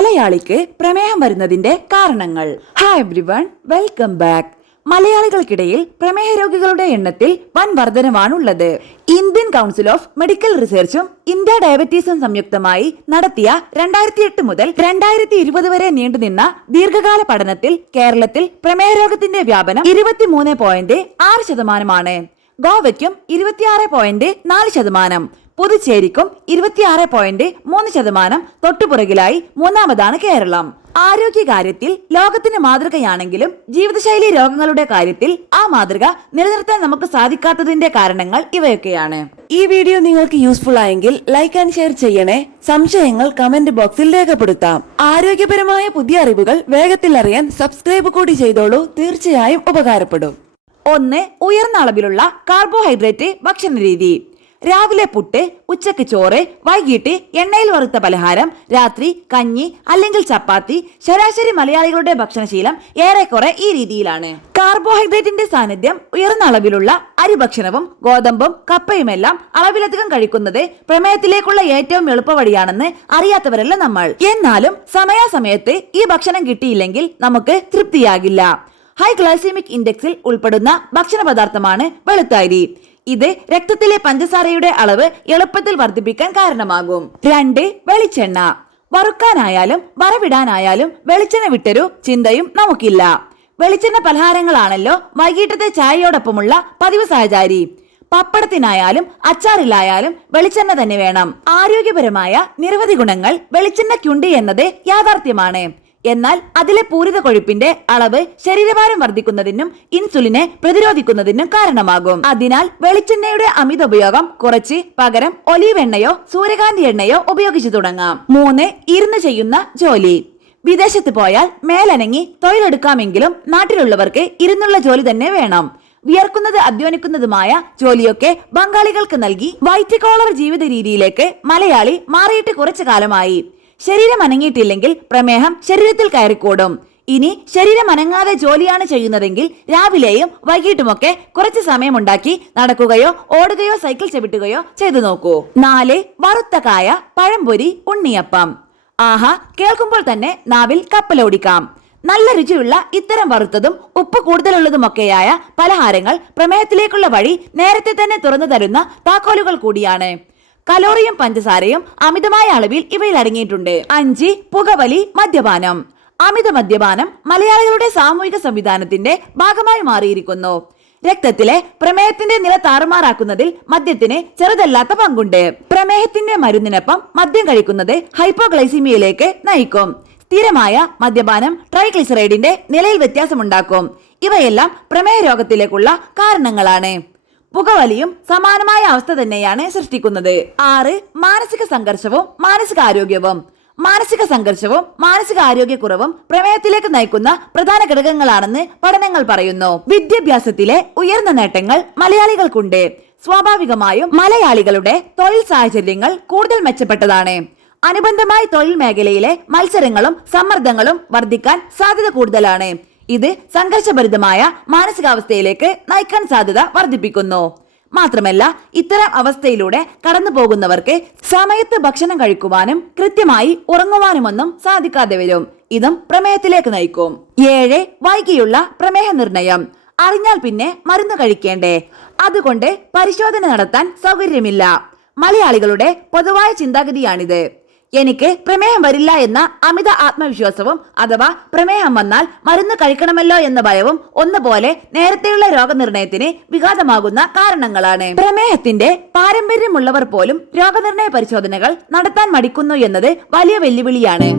മലയാളിക്ക് പ്രമേഹം വരുന്നതിന്റെ കാരണങ്ങൾ. Hi everyone, welcome back. മലയാളികൾക്കിടയിൽ പ്രമേഹ രോഗികളുടെ എണ്ണത്തിൽ വൻ വർധനവാണുള്ളത്. ഇന്ത്യൻ കൗൺസിൽ ഓഫ് മെഡിക്കൽ റിസർച്ചും ഇന്ത്യ ഡയബറ്റീസും സംയുക്തമായി നടത്തിയ 2008 മുതൽ 2020 വരെ നീണ്ടുനിന്ന ദീർഘകാല പഠനത്തിൽ കേരളത്തിൽ പ്രമേഹ രോഗത്തിന്റെ വ്യാപനം 23.6%. ഗോവയ്ക്കും 26.4%, പുതുച്ചേരിക്കും 26.3%, തൊട്ടുപുറകിലായി മൂന്നാമതാണ് കേരളം. ആരോഗ്യകാര്യത്തിൽ ലോകത്തിന് മാതൃകയാണെങ്കിലും ജീവിതശൈലി രോഗങ്ങളുടെ കാര്യത്തിൽ ആ മാതൃക നിലനിർത്താൻ നമുക്ക് സാധിക്കാത്തതിന്റെ കാരണങ്ങൾ ഇവയൊക്കെയാണ്. ഈ വീഡിയോ നിങ്ങൾക്ക് യൂസ്ഫുൾ ആയെങ്കിൽ ലൈക്ക് ആൻഡ് ഷെയർ ചെയ്യണേ. സംശയങ്ങൾ കമന്റ് ബോക്സിൽ രേഖപ്പെടുത്താം. ആരോഗ്യപരമായ പുതിയ അറിവുകൾ വേഗത്തിൽ അറിയാൻ സബ്സ്ക്രൈബ് കൂടി ചെയ്തോളൂ, തീർച്ചയായും ഉപകാരപ്പെടും. 1. ഉയർന്ന അളവിലുള്ള കാർബോഹൈഡ്രേറ്റ് ഭക്ഷണ രീതി. രാവിലെ പുട്ട്, ഉച്ചക്ക് ചോറ്, വൈകിട്ട് എണ്ണയിൽ വറുത്ത പലഹാരം, രാത്രി കഞ്ഞി അല്ലെങ്കിൽ ചപ്പാത്തി. ശരാശരി മലയാളികളുടെ ഭക്ഷണശീലം ഏറെക്കുറെ ഈ രീതിയിലാണ്. കാർബോഹൈഡ്രേറ്റിന്റെ സാന്നിധ്യം ഉയർന്ന അളവിലുള്ള അരി ഭക്ഷണവും ഗോതമ്പും കപ്പയുമെല്ലാം അളവിലധികം കഴിക്കുന്നത് പ്രമേഹത്തിലേക്കുള്ള ഏറ്റവും എളുപ്പവഴിയാണെന്ന് അറിയാത്തവരല്ല നമ്മൾ. എന്നാലും സമയാസമയത്ത് ഈ ഭക്ഷണം കിട്ടിയില്ലെങ്കിൽ നമുക്ക് തൃപ്തിയാകില്ല. ഹൈ ഗ്ലൈസീമിക് ഇൻഡെക്സിൽ ഉൾപ്പെടുന്ന ഭക്ഷണ പദാർത്ഥമാണ് വെളുത്ത അരി. ഇത് രക്തത്തിലെ പഞ്ചസാരയുടെ അളവ് എളുപ്പത്തിൽ വർദ്ധിപ്പിക്കാൻ കാരണമാകും. 2. വെളിച്ചെണ്ണ. വറുക്കാനായാലും വറവിടാനായാലും വെളിച്ചെണ്ണ വിട്ടൊരു ചിന്തയും നമുക്കില്ല. വെളിച്ചെണ്ണ പലഹാരങ്ങളാണല്ലോ വൈകിട്ടത്തെ ചായയോടൊപ്പമുള്ള പതിവ് സഹചാരി. പപ്പടത്തിനായാലും അച്ചാറിലായാലും വെളിച്ചെണ്ണ തന്നെ വേണം. ആരോഗ്യപരമായ നിരവധി ഗുണങ്ങൾ വെളിച്ചെണ്ണയ്ക്കുണ്ട് എന്നത് യാഥാർത്ഥ്യമാണ്. എന്നാൽ അതിലെ പൂരിത കൊഴുപ്പിന്റെ അളവ് ശരീരഭാരം വർദ്ധിക്കുന്നതിനും ഇൻസുലിനെ പ്രതിരോധിക്കുന്നതിനും കാരണമാകും. അതിനാൽ വെളിച്ചെണ്ണയുടെ അമിത ഉപയോഗം കുറച്ച് പകരം ഒലീവ് എണ്ണയോ സൂര്യകാന്തി എണ്ണയോ ഉപയോഗിച്ചു തുടങ്ങാം. 3. ഇരുന്ന് ചെയ്യുന്ന ജോലി. വിദേശത്ത് പോയാൽ മേലനങ്ങി തൊഴിലെടുക്കാമെങ്കിലും നാട്ടിലുള്ളവർക്ക് ഇരുന്നുള്ള ജോലി തന്നെ വേണം. വിയർക്കുന്നത് അധ്വാനിക്കുന്നതുമായ ജോലിയൊക്കെ ബംഗാളികൾക്ക് നൽകി വൈറ്റ് കോളർ ജീവിത രീതിയിലേക്ക് മലയാളി മാറിയിട്ട് കുറച്ചു കാലമായി. ശരീരം അനങ്ങിയിട്ടില്ലെങ്കിൽ പ്രമേഹം ശരീരത്തിൽ കയറിക്കൂടും. ഇനി ശരീരം അനങ്ങാതെ ജോലിയാണ് ചെയ്യുന്നതെങ്കിൽ രാവിലെയും വൈകിട്ടുമൊക്കെ കുറച്ച് സമയമുണ്ടാക്കി നടക്കുകയോ ഓടുകയോ സൈക്കിൾ ചവിട്ടുകയോ ചെയ്തു നോക്കൂ. 4. വറുത്ത കായ, പഴംപൊരി, ഉണ്ണിയപ്പം. ആഹാ, കേൾക്കുമ്പോൾ തന്നെ നാവിൽ കപ്പലോടിക്കാം. നല്ല രുചിയുള്ള ഇത്തരം വറുത്തതും ഉപ്പ് കൂടുതലുള്ളതുമൊക്കെയായ പലഹാരങ്ങൾ പ്രമേഹത്തിലേക്കുള്ള വഴി നേരത്തെ തന്നെ തുറന്നു തരുന്ന താക്കോലുകൾ കൂടിയാണ്. കലോറിയും പഞ്ചസാരയും അമിതമായ അളവിൽ ഇവയിൽ അടങ്ങിയിട്ടുണ്ട്. 5. പുകവലി, മദ്യപാനം. അമിത മദ്യപാനം മലയാളികളുടെ സാമൂഹിക സംവിധാനത്തിന്റെ ഭാഗമായി മാറിയിരിക്കുന്നു. രക്തത്തിലെ പ്രമേഹത്തിന്റെ നില താറുമാറാക്കുന്നതിൽ മദ്യത്തിന് ചെറുതല്ലാത്ത പങ്കുണ്ട്. പ്രമേഹത്തിന്റെ മരുന്നിനൊപ്പം മദ്യം കഴിക്കുന്നത് ഹൈപ്പോഗ്ലൈസീമിയയിലേക്ക് നയിക്കും. സ്ഥിരമായ മദ്യപാനം ട്രൈഗ്ലിസറൈഡിന്റെ നിലയിൽ വ്യത്യാസമുണ്ടാക്കും. ഇവയെല്ലാം പ്രമേഹ രോഗത്തിലേക്കുള്ള കാരണങ്ങളാണ്. പുകവലിയും സമാനമായ അവസ്ഥ തന്നെയാണ് സൃഷ്ടിക്കുന്നത്. 6. മാനസിക സംഘർഷവും മാനസികാരോഗ്യവും. മാനസിക സംഘർഷവും മാനസികാരോഗ്യക്കുറവും പ്രമേഹത്തിലേക്ക് നയിക്കുന്ന പ്രധാന ഘടകങ്ങളാണെന്ന് പഠനങ്ങൾ പറയുന്നു. വിദ്യാഭ്യാസത്തിലെ ഉയർന്ന നേട്ടങ്ങൾ മലയാളികൾക്കുണ്ട്. സ്വാഭാവികമായും മലയാളികളുടെ തൊഴിൽ സാഹചര്യങ്ങൾ കൂടുതൽ മെച്ചപ്പെട്ടതാണ്. അനുബന്ധമായി തൊഴിൽ മേഖലയിലെ മത്സരങ്ങളും സമ്മർദ്ദങ്ങളും വർദ്ധിക്കാൻ സാധ്യത കൂടുതലാണ്. ഇത് സംഘർഷഭരിതമായ മാനസികാവസ്ഥയിലേക്ക് നയിക്കാൻ സാധ്യത വർദ്ധിപ്പിക്കുന്നു. മാത്രമല്ല, ഇത്തരം അവസ്ഥയിലൂടെ കടന്നു പോകുന്നവർക്ക് സമയത്ത് ഭക്ഷണം കഴിക്കുവാനും കൃത്യമായി ഉറങ്ങുവാനുമൊന്നും സാധിക്കാതെ വരും. ഇതും പ്രമേഹത്തിലേക്ക് നയിക്കും. 7. വൈകിയുള്ള പ്രമേഹ നിർണയം. അറിഞ്ഞാൽ പിന്നെ മരുന്ന് കഴിക്കേണ്ടേ, അതുകൊണ്ട് പരിശോധന നടത്താൻ സൗകര്യമില്ല. മലയാളികളുടെ പൊതുവായ ചിന്താഗതിയാണിത്. എനിക്ക് പ്രമേഹം വരില്ല എന്ന അമിത ആത്മവിശ്വാസവും അഥവാ പ്രമേഹം വന്നാൽ മരുന്ന് കഴിക്കണമല്ലോ എന്ന ഭയവും ഒന്നുപോലെ നേരത്തെയുള്ള രോഗനിർണയത്തിന് വിഘാതമാകുന്ന കാരണങ്ങളാണ്. പ്രമേഹത്തിന്റെ പാരമ്പര്യമുള്ളവർ പോലും രോഗനിർണയ പരിശോധനകൾ നടത്താൻ മടിക്കുന്നു എന്നത് വലിയ വെല്ലുവിളിയാണ്.